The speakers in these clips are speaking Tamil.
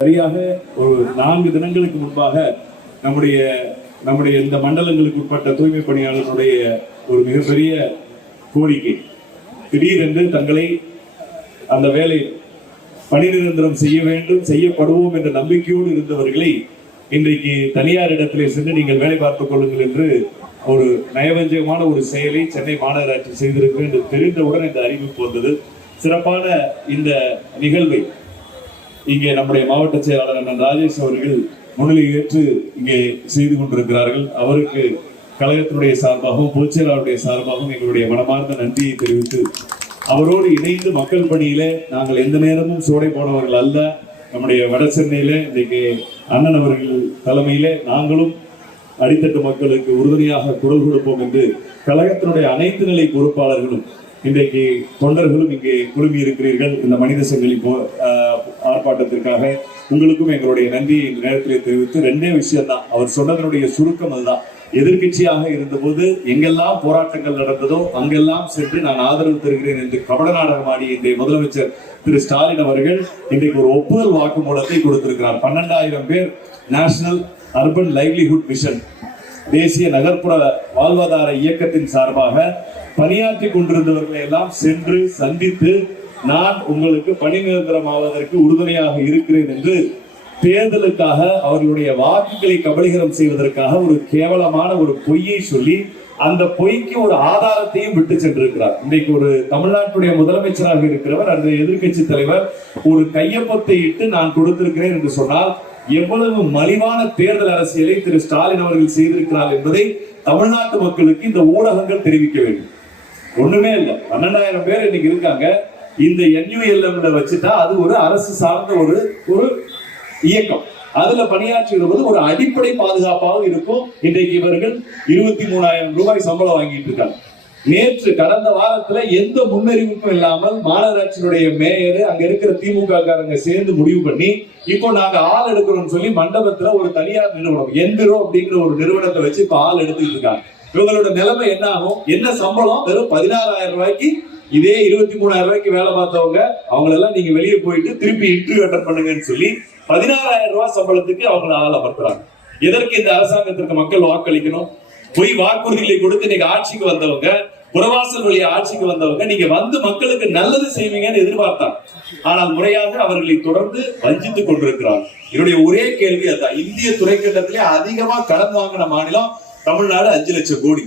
சரியாக ஒரு நான்கு தினங்களுக்கு முன்பாக நம்முடைய நம்முடைய இந்த மண்டலங்களுக்கு உட்பட்ட தூய்மை பணியாளர்களுடைய ஒரு மிகப்பெரிய கோரிக்கை. திடீரென்று தங்களை அந்த வேலை பணி நிரந்தரம் செய்ய வேண்டும் செய்யப்படுவோம் என்ற நம்பிக்கையோடு இருந்தவர்களை இன்றைக்கு தனியார் இடத்திலே சென்று நீங்கள் வேலை பார்த்துக் கொள்ளுங்கள் என்று ஒரு நயவஞ்சகமான ஒரு செயலை சென்னை மாநகராட்சி செய்திருக்கு என்று தெரிந்தவுடன் இந்த அறிவிப்பு வந்தது. சிறப்பான இந்த நிகழ்வை இங்கே நம்முடைய மாவட்ட செயலாளர் அண்ணன் ராஜேஷ் அவர்கள் முன்னிலை ஏற்று இங்கே செய்து கொண்டிருக்கிறார்கள். அவருக்கு கழகத்தினுடைய சார்பாகவும் பொதுச் செயலாளருடைய சார்பாகவும் எங்களுடைய மனமார்ந்த நன்றியை தெரிவித்து அவரோடு இணைந்து மக்கள் பணியில நாங்கள் எந்த நேரமும் சோடை போனவர்கள் அல்ல. நம்முடைய வட சென்னையில இன்றைக்கு அண்ணன் அவர்கள் தலைமையிலே நாங்களும் அடித்தட்டு மக்களுக்கு உறுதுணையாக குரல் கொடுப்போம் என்று கழகத்தினுடைய அனைத்து நிலை பொறுப்பாளர்களும் இன்றைக்கு தொண்டர்களும் இங்கே குழுமி இருக்கிறீர்கள். இந்த மனித சங்கிலி போ ஆர்ப்பாட்டத்திற்காக உங்களுக்கும் எங்களுடைய நன்றியை இந்த நேரத்திலே தெரிவித்து ரெண்டே விஷயம்தான். அவர் சொன்னதனுடைய சுருக்கம் அதுதான். எதிர்க்கட்சியாக இருந்தபோது எங்கெல்லாம் போராட்டங்கள் நடந்ததோ அங்கெல்லாம் சென்று நான் ஆதரவு தருகிறேன் என்று கபட நாடகம் ஆடிய இன்றைய முதலமைச்சர் திரு ஸ்டாலின் அவர்கள் இன்றைக்கு ஒரு ஒப்புதல் வாக்குமூலத்தை கொடுத்திருக்கிறார். பன்னெண்டாயிரம் பேர் நேஷனல் அர்பன் லைவ்லிஹுட் மிஷன் தேசிய நகர்ப்புற வாழ்வாதார இயக்கத்தின் சார்பாக பணியாற்றி கொண்டிருந்தவர்களை எல்லாம் சென்று சந்தித்து நான் உங்களுக்கு பணி நிரந்தரமாவதற்கு உறுதுணையாக இருக்கிறேன் என்று தேர்தலுக்காக அவர்களுடைய வாக்குகளை கபலீகரம் செய்வதற்காக ஒரு கேவலமான ஒரு பொய்யை சொல்லி அந்த பொய்க்கு ஒரு ஆதாரத்தையும் விட்டு சென்றிருக்கிறார். இன்றைக்கு ஒரு தமிழ்நாட்டுடைய முதலமைச்சராக இருக்கிறவர் அந்த எதிர்க்கட்சி தலைவர் ஒரு கையொப்பத்தை இட்டு நான் கொடுத்திருக்கிறேன் என்று சொன்னால் எவ்வளவு மலிவான தேர்தல் அரசியலை திரு ஸ்டாலின் அவர்கள் செய்திருக்கிறார் என்பதை தமிழ்நாட்டு மக்களுக்கு இந்த ஊடகங்கள் தெரிவிக்க வேண்டும். ஒண்ணுமே இல்லை. பன்னெண்டாயிரம் பேர் இன்னைக்கு இருக்காங்க. இந்த என்யூஎல்எம்ல வச்சுட்டா அது ஒரு அரசு சார்ந்த ஒரு ஒரு இயக்கம். அதுல போது ஒரு அடிப்படை பாதுகாப்பாக இருக்கும். இன்றைக்கு இவர்கள் இருபத்தி மூணாயிரம் ரூபாய் சம்பளம் வாங்கிட்டு இருக்காங்க. நேற்று கடந்த வாரத்துல எந்த முன்னறிவிப்பும் இல்லாமல் மாநகராட்சியினுடைய மேயர் அங்க இருக்கிற திமுக காரங்க சேர்ந்து முடிவு பண்ணி இப்போ நாங்க ஆள் எடுக்கிறோம்னு சொல்லி மண்டபத்துல ஒரு தனியார் நிறுவனம் எந்திரோ அப்படிங்கிற ஒரு நிறுவனத்தை வச்சு இப்ப ஆள் எடுத்துக்கிட்டு இருக்காங்க. இவங்களோட நிலைமை என்ன ஆகும்? என்ன சம்பளம்? வெறும் பதினாறாயிரம் ரூபாய்க்கு இதே இருபத்தி மூணாயிரம் ரூபாய்க்கு வேலை பார்த்தவங்க அவங்களெல்லாம் நீங்க வெளியே போயிட்டு திருப்பி இன்டர்வியூ அட்டன் பண்ணுங்கன்னு சொல்லி பதினாறாயிரம் ரூபாய் சம்பளத்துக்கு அவங்கள ஆள் அமர்த்துறாங்க. எதற்கு இந்த அரசாங்கத்திற்கு மக்கள் வாக்களிக்கணும்? பொய் வாக்குறுதிகளை கொடுத்து நீங்க ஆட்சிக்கு வந்தவங்க புறவாசல் வழி ஆட்சிக்கு வந்தவங்க நீங்க வந்து மக்களுக்கு நல்லது செய்வீங்கன்னு எதிர்பார்த்தாங்க. ஆனால் முறையாக அவர்களை தொடர்ந்து வஞ்சித்துக் கொண்டிருக்கிறார் என்னுடைய ஒரே கேள்வி அதான் இந்திய துறைக்கண்டத்திலே அதிகமா கடன் வாங்கின மாநிலம் தமிழ்நாடு அஞ்சு லட்சம் கோடி.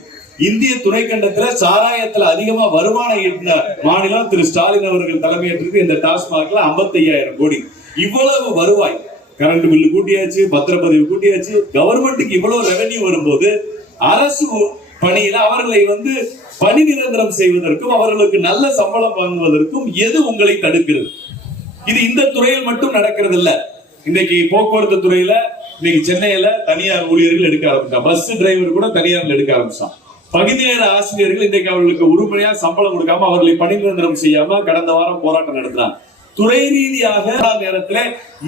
இந்திய துணைக்கண்டத்துல சாராயத்துல அதிகமா வருமானம் ஈட்டின மாநிலம் திரு ஸ்டாலின் அவர்கள் தலைமையேற்றிருக்கு இந்த டாஸ்மாக்ல 55000 கோடி. இவ்வளவு வருவாய். கரண்ட் பில்லு கூட்டியாச்சு பத்திரப்பதிவு கூட்டியாச்சு கவர்மெண்ட்டுக்கு இவ்வளவு ரெவன்யூ வரும்போது அரசு பணியில அவர்களை வந்து பணி நிரந்தரம் செய்வதற்கும் அவர்களுக்கு நல்ல சம்பளம் வாங்குவதற்கும் எது உங்களை தடுக்கிறது? இது இந்த துறையில் மட்டும் நடக்கிறது இல்ல இன்னைக்கு போக்குவரத்து துறையில இன்னைக்கு சென்னையில தனியார் ஊழியர்கள் எடுக்க ஆரம்பிச்சான் பஸ் டிரைவர் கூட தனியார்ல எடுக்க ஆரம்பிச்சான். பகுதி நேர ஆசிரியர்கள் இன்றைக்கு அவர்களுக்கு உறுப்பினையா சம்பளம் கொடுக்காம அவர்களை பணி நிரந்தரம் செய்யாம கடந்த வாரம் போராட்டம் நடத்தினார் துறை ரீதியாக நேரத்துல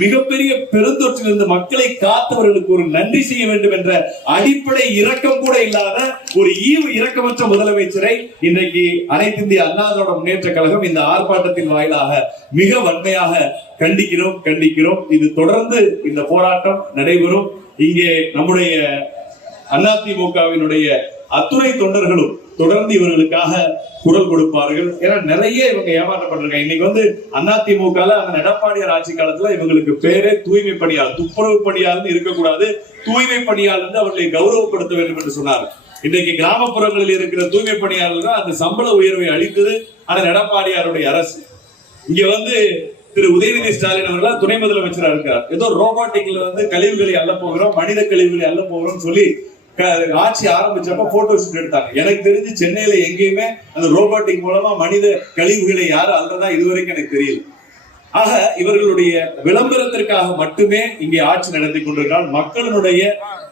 மிகப்பெரிய பெருந்தொற்றிலிருந்து மக்களை காத்தவர்களுக்கு ஒரு நன்றி செய்ய வேண்டும் என்ற அடிப்படை இரக்கம் கூட இல்லாத ஒரு ஈவு இரக்கமற்ற முதலமைச்சரை இன்றைக்கு அனைத்து இந்திய அண்ணாதோட முன்னேற்ற கழகம் இந்த ஆர்ப்பாட்டத்தின் வாயிலாக மிக வன்மையாக கண்டிக்கிறோம் கண்டிக்கிறோம். இது தொடர்ந்து இந்த போராட்டம் நடைபெறும். இங்கே நம்முடைய அதிமுகவினுடைய அத்துணை தொண்டர்களும் தொடர்ந்து இவர்களுக்காக குரல் கொடுப்பார்கள். ஏன்னா நிறைய இவங்க ஏமாற்றப்பட்டிருக்காங்க. இன்னைக்கு வந்து அதிமுக அந்த எடப்பாடியார் ஆட்சி காலத்துல இவங்களுக்கு பேரே தூய்மை பணியாளர் துப்புரவு பணியாளர் இருக்கக்கூடாது. தூய்மை பணியாளர் அவர்களை கௌரவப்படுத்த வேண்டும் என்று சொன்னார். இன்றைக்கு கிராமப்புறங்களில் இருக்கிற தூய்மை பணியாளர்கள் அந்த சம்பள உயர்வை அளித்தது அந்த எடப்பாடியாருடைய அரசு. இங்க வந்து திரு உதயநிதி ஸ்டாலின் அவர்கள் துணை முதலமைச்சரா இருக்கார். ஏதோ ரோபோட்டிக்ல வந்து கழிவுகளை அள்ள போகிறோம் மனித கழிவுகளை அள்ள போகிறோம் சொல்லி ஆட்சி ஆரம்பிச்சப்ப போட்டோ ஷூட் எடுத்தாங்க. எனக்கு தெரிஞ்சு சென்னையில எங்கேயுமே அந்த ரோபோட்டிக் மூலமா மனித கழிவுகளை யாரும் அள்ளதா இதுவரைக்கும் எனக்கு தெரியல. ஆக இவர்களுடைய விளம்பரத்திற்காக மட்டுமே இங்கே ஆட்சி நடத்தி கொண்டிருக்கிறார். மக்களினுடைய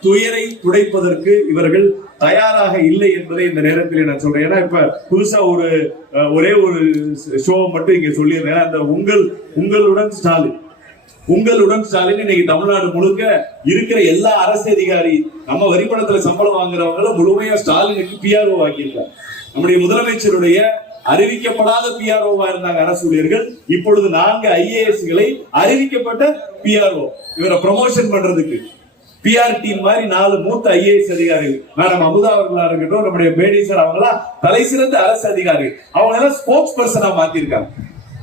துயரை துடைப்பதற்கு இவர்கள் தயாராக இல்லை என்பதை இந்த நேரத்தில் நான் சொல்றேன். ஏன்னா இப்ப புதுசா ஒரு அஹ், ஒரே ஒரு ஷோ மட்டும் இங்க சொல்லிடுறேன் அந்த உங்கள் உங்களுடன் ஸ்டாலின். உங்களுடன் ஸ்டாலின் இன்னைக்கு தமிழ்நாடு முழுக்க இருக்கிற எல்லா அரசு அதிகாரி நம்ம வரிப்பணத்துல சம்பளம் வாங்குறவங்கள முழுமையா ஸ்டாலினுக்கு பிஆர்ஓ ஆகியிருக்காங்க நம்முடைய முதலமைச்சருடைய அறிவிக்கப்படாத பிஆர்ஓவா இருந்தாங்க அரசு ஊழியர்கள். இப்பொழுது நான்கு ஐஏஎஸ்களை அறிவிக்கப்பட்ட பிஆர்ஓ இவரை ப்ரமோஷன் பண்றதுக்கு பிஆர் டீம் மாதிரி நாலு மூத்த ஐஏஎஸ் அதிகாரிகள். மேடம் அமுதா அவர்களா இருக்கட்டும் நம்முடைய பேடி சார் அவங்களாம் தலை சிறந்த அரசு அதிகாரிகள். அவங்க எல்லாம் ஸ்போர்ட்ஸ் பர்சனா மாத்திருக்காங்க.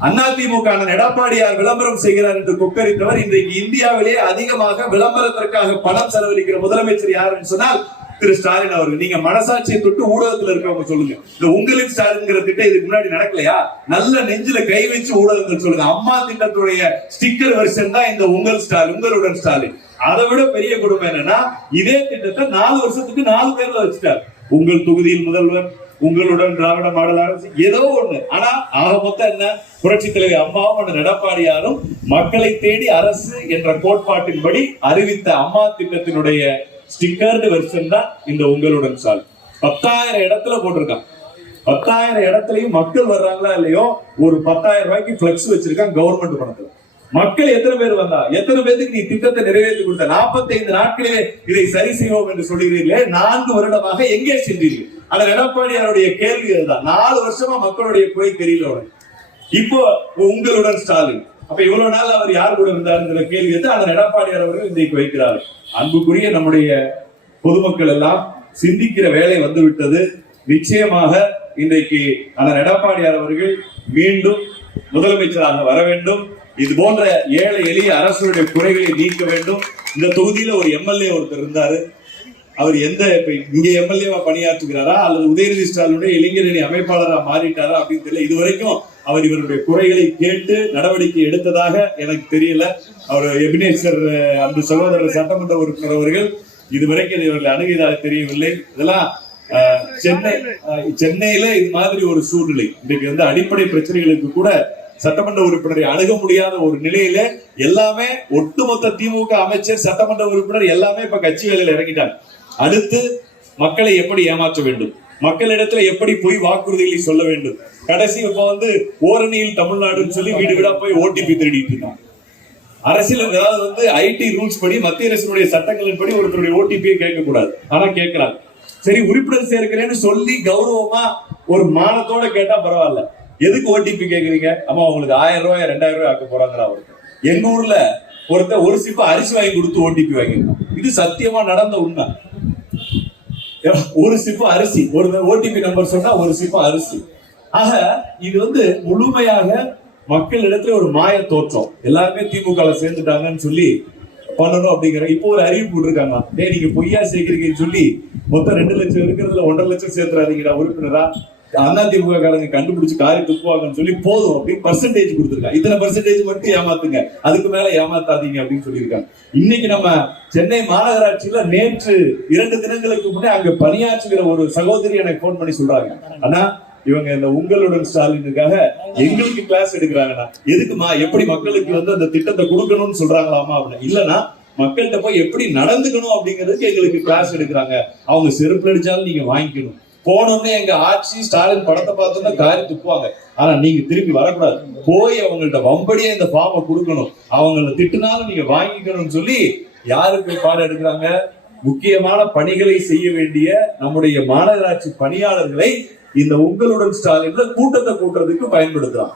அதிமுக திமுக எடப்பாடியார் விளம்பரம் செய்கிறார் என்று கொக்கரித்தவர் இன்றைக்கு இந்தியாவிலே அதிகமாக விளம்பரத்திற்காக பணம் செலவழிக்கிற முதலமைச்சர் யாருன்னு சொன்னால் திரு ஸ்டாலின் அவர்கள். நீங்க மனசாட்சியை தொட்டு ஊடகத்துல இருக்கவங்க சொல்லுங்க. இந்த உங்களின் ஸ்டாலின்ங்கிற திட்டம் இதுக்கு முன்னாடி நடக்கலையா? நல்ல நெஞ்சில கை வச்சு ஊடகங்கள் சொல்லுங்க. அம்மா திட்டத்துடைய ஸ்டிக்கர் வெர்ஷன் தான் இந்த உங்கள் ஸ்டாலின் உங்களுடன் ஸ்டாலின் அதை விட பெரிய குடும்பம் என்னன்னா இதே திட்டத்தை நாலு வருஷத்துக்கு நாலு பேர்ல வச்சுட்டார். உங்கள் தொகுதியில் முதல்வர் உங்களுடன் திராவிட மாடல் அரசு ஏதோ ஒண்ணு. ஆனா ஆக மொத்தம் என்ன? புரட்சி தலைவி அம்மாவும் அந்த எடப்பாடியாரும் மக்களை தேடி அரசு என்ற கோட்பாட்டின்படி அறிவித்த அம்மா திட்டத்தினுடைய ஸ்டிக்கர்டு வெர்ஷன் தான் இந்த உங்களுடன் சால். பத்தாயிரம் இடத்துல போட்டிருக்கான். பத்தாயிரம் இடத்துலயும் மக்கள் வர்றாங்களா இல்லையோ? ஒரு பத்தாயிரம் ரூபாய்க்கு பிளெக்ஸ் வச்சிருக்கான் கவர்மெண்ட் பணத்துல. மக்கள் எத்தனை பேர் வந்தா? எத்தனை பேருக்கு நீ திட்டத்தை நிறைவேற்றி கொடுத்த? 45 நாட்களிலே இதை சரி செய்வோம் என்று சொல்கிறீர்களே. நான்கு வருடமாக எங்கே சென்றீர்கள்? அந்த எடப்பாடியாருடைய கேள்வி அதுதான். நாலு வருஷமா மக்களுடைய குறை தெரியல உடனே இப்போ உங்களுடன் ஸ்டாலின். அப்ப இவ்வளவு நாள் அவர் யார் கூட இருந்தாருங்கிற கேள்வி வந்து அந்த எடப்பாடியார் அவர்கள் இன்றைக்கு வைக்கிறார். அன்புக்குரிய நம்முடைய பொதுமக்கள் எல்லாம் சிந்திக்கிற வேலை வந்து விட்டது நிச்சயமாக இன்றைக்கு அந்த எடப்பாடியார் அவர்கள் மீண்டும் முதலமைச்சராக வர வேண்டும். இது போன்ற ஏழை எளிய அரசுடைய குறைகளை நீக்க வேண்டும். இந்த தொகுதியில ஒரு எம்எல்ஏ ஒருத்தர் இருந்தாரு. அவர் எந்த இப்ப இங்க எம்எல்ஏவா பணியாற்றுகிறாரா அல்லது உதயநிதி ஸ்டாலினுடைய இளைஞரணி அமைப்பாளரா மாறிட்டாரா அப்படின்னு தெரியல. இதுவரைக்கும் அவர் இவருடைய குறைகளை கேட்டு நடவடிக்கை எடுத்ததாக எனக்கு தெரியல. அவர் எபினேஸ்வர் அஹ், அந்த சகோதரர் சட்டமன்ற உறுப்பினர் அவர்கள் இதுவரைக்கும் இவர்களை அணுகியதாக தெரியவில்லை. இதெல்லாம் அஹ், சென்னை அஹ், சென்னையில இது மாதிரி ஒரு சூழ்நிலை. இன்றைக்கு வந்து அடிப்படை பிரச்சனைகளுக்கு கூட சட்டமன்ற உறுப்பினரை அணுக முடியாத ஒரு நிலையில எல்லாமே ஒட்டுமொத்த திமுக அமைச்சர் சட்டமன்ற உறுப்பினர் எல்லாமே இப்ப கட்சி வேலையில இறங்கிட்டாங்க. அடுத்து மக்களை எப்படி ஏமாற்ற வேண்டும்? மக்களிடத்துல எப்படி போய் வாக்குறுதிகளை சொல்ல வேண்டும்? கடைசி இப்ப வந்து ஓரணியில் தமிழ்நாடுன்னு சொல்லி வீடு வீடா போய் ஓடிபி திருடிட்டு இருக்காங்க. அரசியல் அதாவது வந்து ஐடி ரூல்ஸ் படி மத்திய அரசினுடைய சட்டங்களின் படி ஒருத்தருடைய ஓடிபியை கேட்க கூடாது ஆனா கேட்கிறாங்க. சரி உறுப்பினர் சேர்க்கிறேன்னு சொல்லி கௌரவமா ஒரு மானத்தோட கேட்டா பரவாயில்ல. எதுக்கு ஓடிபி கேக்குறீங்க அம்மா உங்களுக்கு ஆயிரம் ரூபாய் ரெண்டாயிரம் ரூபாய் ஆக்க போறாங்களா அவருக்கு? எங்க ஊர்ல ஒருத்தர் ஒரு சிப்ப அரிசி வாங்கி கொடுத்து ஓடிபி வாங்கியிருக்கான். இது சத்தியமா நடந்த உண்மை. ஒரு சிப்பம் அரிசி. ஒரு ஓடிபி நம்பர் சொன்னா ஒரு சிப்பம் அரிசி. ஆக இது வந்து முழுமையாக மக்கள் இடத்துல ஒரு மாய தோற்றம். எல்லாருமே திமுக சேர்ந்துட்டாங்கன்னு சொல்லி பண்ணணும் அப்படிங்கிற இப்போ ஒரு அறிவிப்பு விட்டுருக்காங்க. டே நீங்க பொய்யா சேர்க்கிறீங்கன்னு சொல்லி மொத்தம் ரெண்டு லட்சம் இருக்கிறதுல ஒன்றரை லட்சம் சேர்த்துறாதீங்கடா உறுப்பினரா. அதிமுக திமுக காரங்க கண்டுபிடிச்சு காரி துப்புவாங்கன்னு சொல்லி போதும் அப்படின்னு பர்சன்டேஜ் கொடுத்துருக்காங்க இத்தனை பர்சன்டேஜ் மட்டும் ஏமாத்துங்க. அதுக்கு மேல ஏமாத்தாதீங்க அப்படின்னு சொல்லியிருக்காங்க. இன்னைக்கு நம்ம சென்னை மாநகராட்சியில நேற்று இரண்டு தினங்களுக்கு முன்னே அங்க பணியாற்றுகிற ஒரு சகோதரி எனக்கு போன் பண்ணி சொல்றாங்க. ஆனா இவங்க இந்த உங்களுடன் ஸ்டாலினுக்காக எங்களுக்கு கிளாஸ் எடுக்கிறாங்கன்னா எதுக்குமா எப்படி மக்களுக்கு வந்து அந்த திட்டத்தை கொடுக்கணும்னு சொல்றாங்களாமா அப்படின்னு. இல்லைன்னா மக்கள்கிட்ட போய் எப்படி நடந்துக்கணும் அப்படிங்கிறதுக்கு எங்களுக்கு கிளாஸ் எடுக்கிறாங்க. அவங்க செருப்பு அடிச்சாலும் நீங்க வாங்கிக்கணும். போனோடனே எங்க ஆட்சி ஸ்டாலின் படத்தை பார்த்தோம்னா காரி துப்புவாங்க. ஆனா நீங்க திரும்பி வரக்கூடாது. போய் அவங்கள்ட்ட வம்படியே இந்த பாம்பை கொடுக்கணும். அவங்கள திட்டுனாலும் நீங்க வாங்கிக்கணும்னு சொல்லி யாருக்கு பாடம் எடுக்கிறாங்க? முக்கியமான பணிகளை செய்ய வேண்டிய நம்முடைய மாநகராட்சி பணியாளர்களை இந்த உங்களுடன் ஸ்டாலின்ல கூட்டத்தை கூட்டுறதுக்கு பயன்படுத்துறான்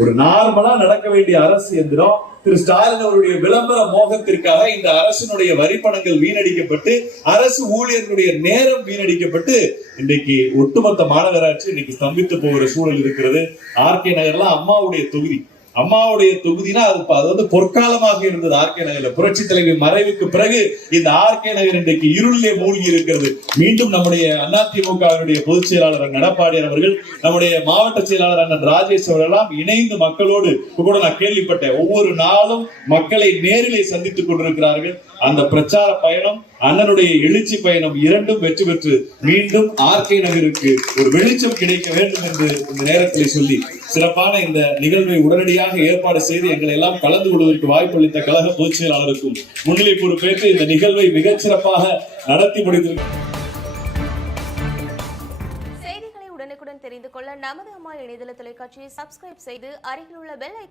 ஒரு நார்மலா நடக்க வேண்டிய அரசு எந்திரம் திரு ஸ்டாலின் அவருடைய விளம்பர மோகத்திற்காக இந்த அரசினுடைய வரிப்பணங்கள் வீணடிக்கப்பட்டு அரசு ஊழியர்களுடைய நேரம் வீணடிக்கப்பட்டு இன்றைக்கு ஒட்டுமொத்த மாநகராட்சி இன்னைக்கு ஸ்தம்பித்து போகிற சூழல் இருக்கிறது. ஆர்கே நகர்லாம் அம்மாவுடைய தொகுதி. அம்மாவுடைய தொகுதினா அது அது வந்து பொற்காலமாக இருந்தது ஆர்கே நகர்ல. புரட்சி தலைவி மறைவுக்கு பிறகு இந்த ஆர்கே நகர் இன்றைக்கு இருளிலே மூழ்கி இருக்கிறது. மீண்டும் நம்முடைய அதிமுகவினுடைய பொதுச் செயலாளர் எடப்பாடியார் அவர்கள் நம்முடைய மாவட்ட செயலாளர் அண்ணன் ராஜேஷ் அவர்களெல்லாம் இணைந்து மக்களோடு இப்ப கூட நான் கேள்விப்பட்டேன். ஒவ்வொரு நாளும் மக்களை நேரிலே சந்தித்துக் கொண்டிருக்கிறார்கள். அந்த பிரச்சார பயணம் அண்ணனுடைய எழுச்சி பயணம் இரண்டும் வெற்றி பெற்று மீண்டும் ஆர்கே நகருக்கு ஒரு வெளிச்சம் கிடைக்க வேண்டும் என்று இந்த நேரத்தில் சொல்லி சிறப்பான இந்த நிகழ்வை உடனடியாக ஏற்பாடு செய்து எங்களை எல்லாம் கலந்து கொள்வதற்கு வாய்ப்பளித்த கழக பொதுச் செயலாளருக்கும் முன்னிலை பொறுப்பேற்று இந்த நிகழ்வை மிகச்சிறப்பாக நடத்தி முடித்திருக்கிறார் செய்திகளை உடனுக்குடன் தெரிந்து கொள்ள நமது அம்மா இணையதள தொலைக்காட்சியை சப்ஸ்கிரைப் செய்து அருகில் உள்ள பெல்